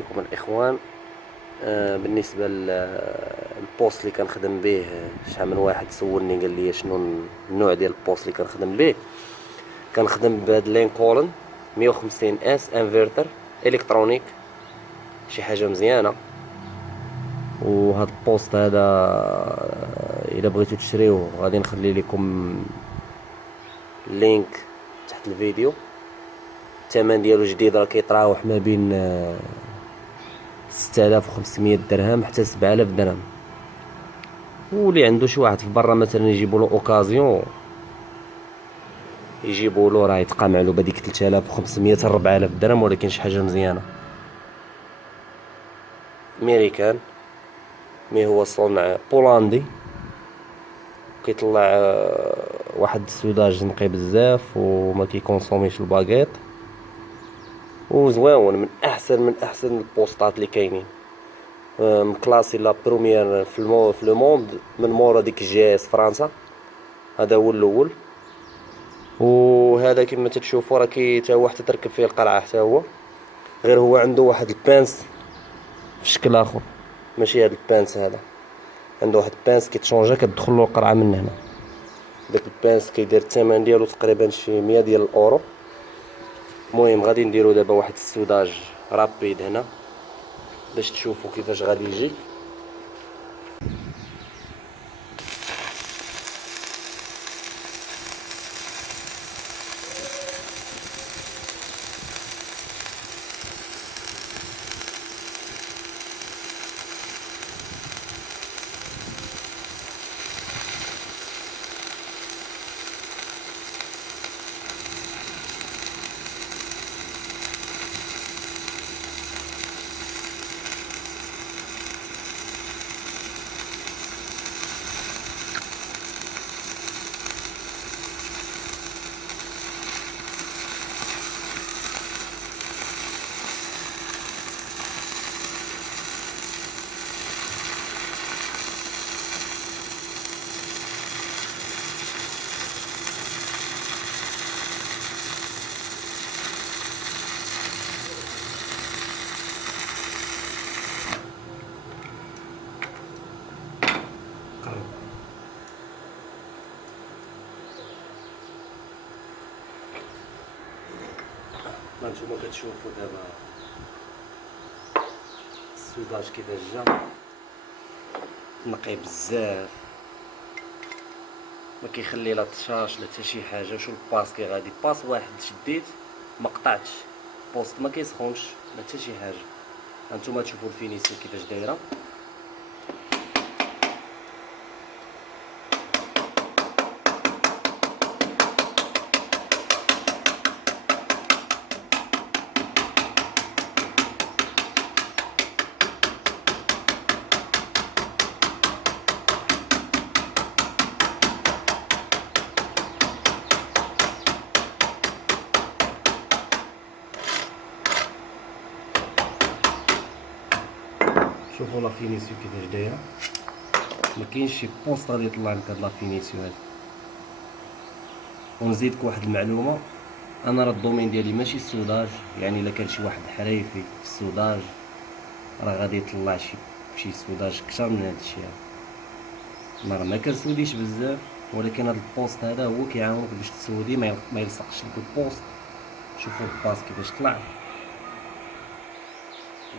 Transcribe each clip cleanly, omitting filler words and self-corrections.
عليكم الاخوان. بالنسبه للبوست اللي كنخدم به، شحال من واحد سولني قال لي شنو النوع ديال البوست اللي كنخدم به. كنخدم بهاد لينكولن 150 اس انفرتر الكترونيك، شي حاجه مزيانه. وهاد البوست هذا الا بغيتو تشريوه غادي نخلي لكم اللينك تحت الفيديو. الثمن ديالو جديد راه كيتراوح ما بين 6500 درهم حتى 7000 درهم. واللي عنده شي واحد في برا مثلا يجيبوا له اوكازيون، يجيبوا له راه يتقامع له بديك 3500 حتى 4000 درهم، ولكن شي حاجه مزيانه. امريكان، مي هو صنع بولندي، كيطلع واحد السوداج نقي بزاف وما كيكونسوميش الباكيط، وزويون من احسن البوسطات اللي كاينين. مكلاسي لا بروميير في لو موند من مورا ديك جي اس فرنسا. هذا هو الاول، وهذا كما تشوفوا راه حتى هو حتى تركب فيه القرعه حتى هو، غير هو عنده واحد البانس في شكل اخر، ماشي هذا البانس. هذا عنده واحد البانس كيتشونجا كتدخل له القرعه من هنا. داك البانس كيدير الثمن ديالو تقريبا شي 100 ديال الاورو. المهم غادي نديرو دابا واحد السوداج رابيد هنا باش تشوفوا كيفاش غادي يجي. هانتوما كتشوفوا دابا السوداج كيفاش جا نقي بزاف، ما كيخلي لا طشاش لا حتى شي حاجه. شو الباس كي غادي باس واحد شديت ما قطعتش، بوست ما كيسخونش لا حتى شي حاجه. هانتوما تشوفوا الفينيسيون كيفاش دايره. شوفوا لا فينيسيون كيفاش دايره، ما كاينش شي بوست غادي يطلع لك هاد لا فينيسيون هادي. ونزيدك واحد المعلومه، انا راه الدومين ديالي ماشي السوداج، يعني الا كان شي واحد حريفي في السوداج راه غادي يطلع شي سوداج كثر من هاد الشيء هذا. راه ما كنسوديش بزاف، ولكن هاد البوست هذا هو كيعاونك باش تسودي ما يلصقش لك البوست. شوفوا الباس كيفاش طلع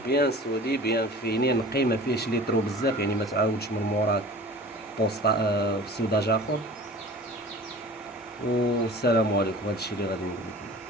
بيان سودي بيان فيني نقي، ما فيهش ليترو بزاف، يعني ما تعاودش من موراك بوست سوداج اخر. والسلام عليكم. هادشي اللي غادي نقول لكم.